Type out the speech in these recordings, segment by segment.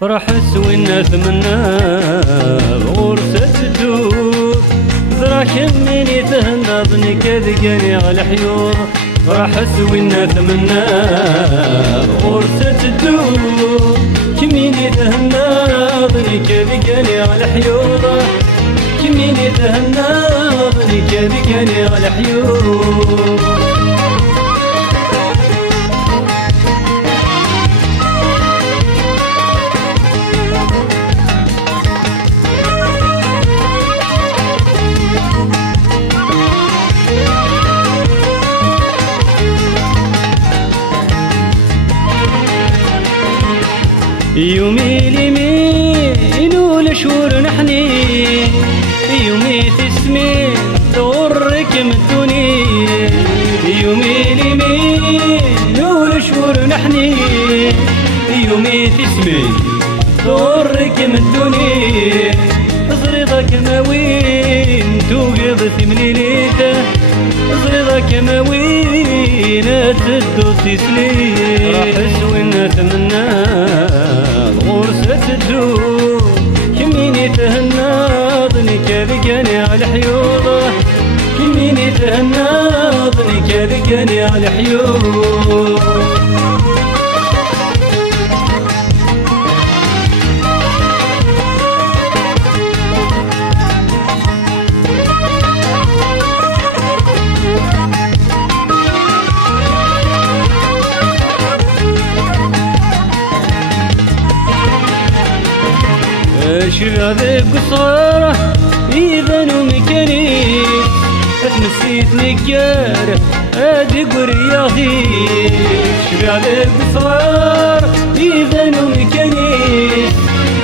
فرح والناس منا غرسة تدور ذراك من يتهنضني كذقني على الحيور. فرح والناس منا غرسة تدور كمين يتهنضني كذقني على الحيور. كمين يتهنضني كذقني على الحيور. يومي اليمين والشهور نحني يومي تسمين دورك مدوني. يومي اليمين والشهور نحني يومي تسمين دورك مدوني. زريضك ماوين توقظ ثمني ليته زريضك ماوين تدوسي سليم. راح سوينا ثمنا غرسة تدور كمين يتهنضني كذقني على الحيوضة. كمين يتهنضني كذقني على الحيوض. شباب قصارة إذا نمكني اتنسيت نكار أدق رياضي. شباب قصارة إذا نمكني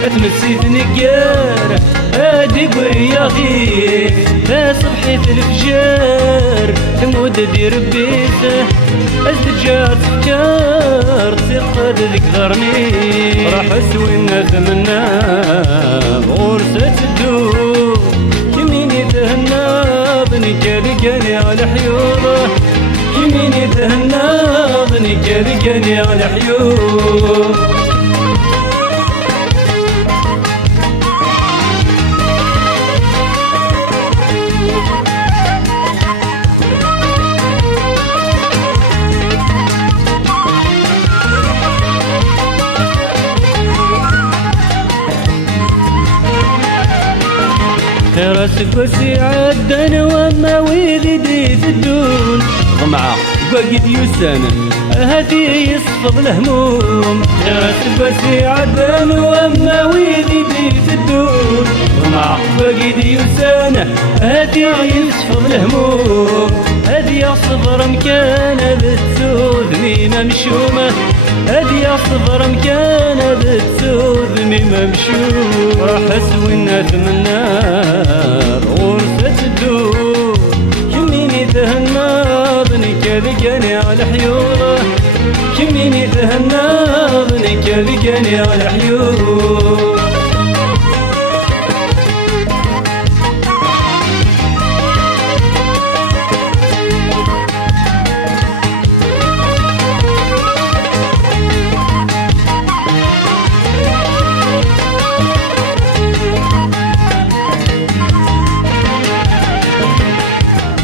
اتنسيت نكار أدق رياضي. فصبحت الفجار تمود دير بيته التجار تجار تقد ذيك ضرني. راح اسوي الناس منا غرسة تدور كمين يتهنضني كذقني على حيوضه. كمين يتهنضني كذقني على حيوض. راسك وسي عدن وما ويدي في الدون غمعة وقد يسان هاتي يصفض الهموم. راسك وسي عدن وما ويدي في الدون غمعة وقد يسان هاتي يصفض الهموم. هادي الصبر مكانه بتسود ميمة مشومة. هادي الصبر مكانه بتسود ميمة مشومة. راح اسوي الناس منا غرسة تدور كمين يتهنضني كذقني على حيوضه. كمين يتهنضني كذقني على حيوضه.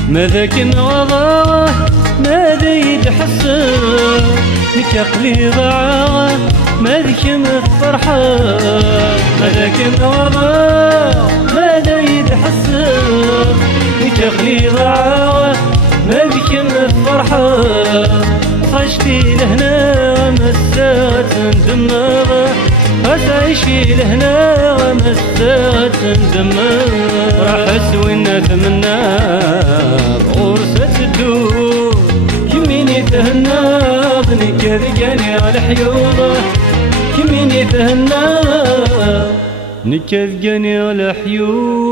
ماذا كن غضاوة ماذا يتحسن نكاقلي ضاعة ماذا كن الفرحة. ماذا كن غضاوة ماذا يتحسن نكاقلي ضاعة ماذا كن الفرحة. خشتي لهنا مسات دماغة عيشي لهنا مسات دماغة. راح اسوي الناس منا غرسة تدور كمين يتهنضني كذقني على حيوضه. كمين يتهنضني كذقني على حيوضه.